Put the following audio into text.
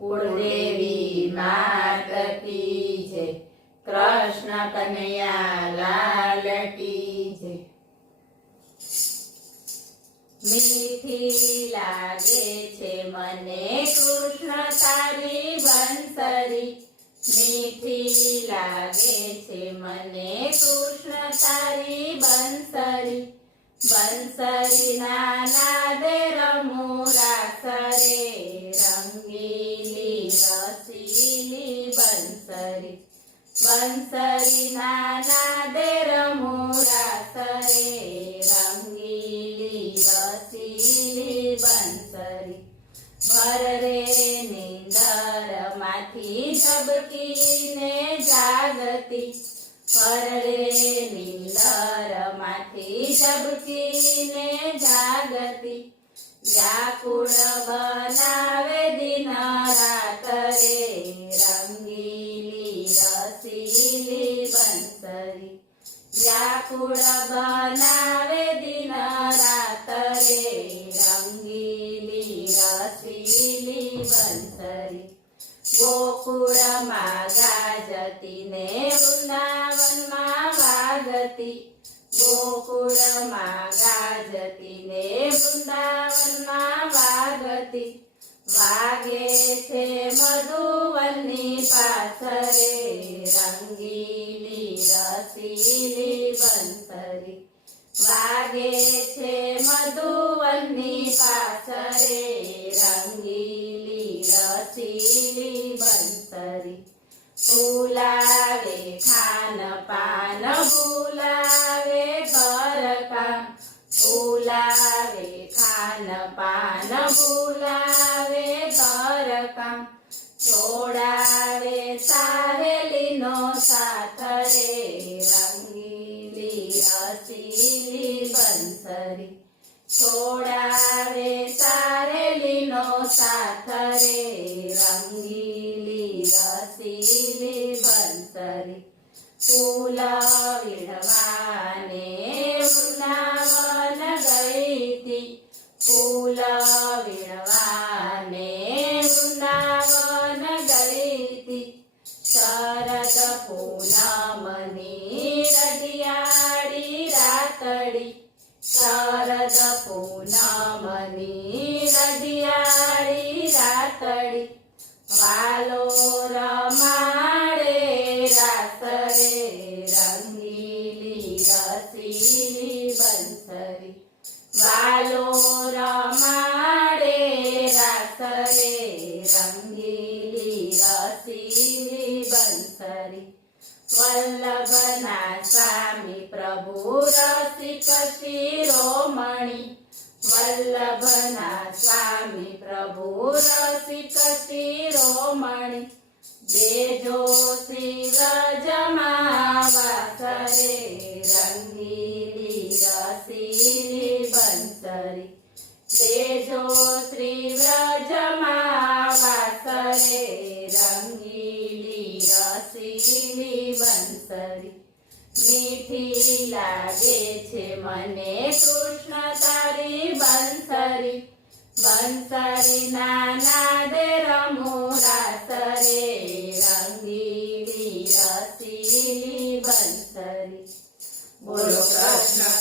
કુળદેવી માત કી જય, કૃષ્ણ કનૈયા લાલ કી જય। મીઠી લાગે છે મને કૃષ્ણ તારી બંસરી, મીઠી લાગે છે મને કૃષ્ણ તારી બંસરી, બંસરીના નાદે રમું રાસ રે, રંગીલી રસીલી બંસરી, બંસરીના નાદે રમું રાસ રે, રંગીલી રસીલી બંસરી। ભર રે નીંદર માંથી ઝબકીને જાગતી, ભર રે નીંદર માંથી ઝબકીને જાગતી, વ્યાકુળ બનાવે દિન રાત રે, રંગીલી રસીલી બંસરી, વ્યાકુળ બનાવે દિન રાત રે, રંગીલી રસીલી બંસરી। ગોકુળમાં ગાજતી ને વૃંદાવનમાં વાગતી, ગોકુળમાં ગાજતી ને વૃંદાવનમાં વાગતી, વાગે છે મધુવનની પાસ રે, રંગીલી રસીલી બંસરી, વાગે છે મધુવનની પાસ રે, રંગીલી રસીલી બંસરી। ભૂલાવે ખાન પાન ભૂલાવે ઘર કામ, ભૂલાવે ખાન પાન ભૂલાવે ઘર કામ, છોડાવે સાહેલીનો સાથ રે, રંગીલી રસીલી બંસરી, છોડાવે સાહેલીનો સાથ રે, રંગીલી રસીલી બંસરી। ફૂલ વીણવાને વૃંદાવન ગઈતી, ફૂલ વીણવાને વૃંદાવન ગઈતી, શરદ પૂનમની રઢિયાળી રાતડી, શરદ પૂનમની રઢિયાળી રાતડી, વાલો રમાડે રાસ રે, રંગીલી રસીલી બંસરી, વાલો રમાડે રાસ રે, રંગીલી રસીલી બંસરી। વલ્લભના સ્વામી પ્રભુ રસિક શિરોમણી, વલ્લભના સ્વામી પ્રભુ રસિક શિરોમણી, બેજો શ્રી વ્રજમાં વાસ રે, રંગીલી રસીલી બંસરી, બેજો શ્રી વ્રજમાં વાસ રે, રંગીલી રસીલી બંસરી। મીઠી લાગે છે મને કૃષ્ણ તારી બંસરી, બંસરીના નાદે રમું રાસ રે, રંગીલી રસીલી બંસરી। બોલો કૃષ્ણ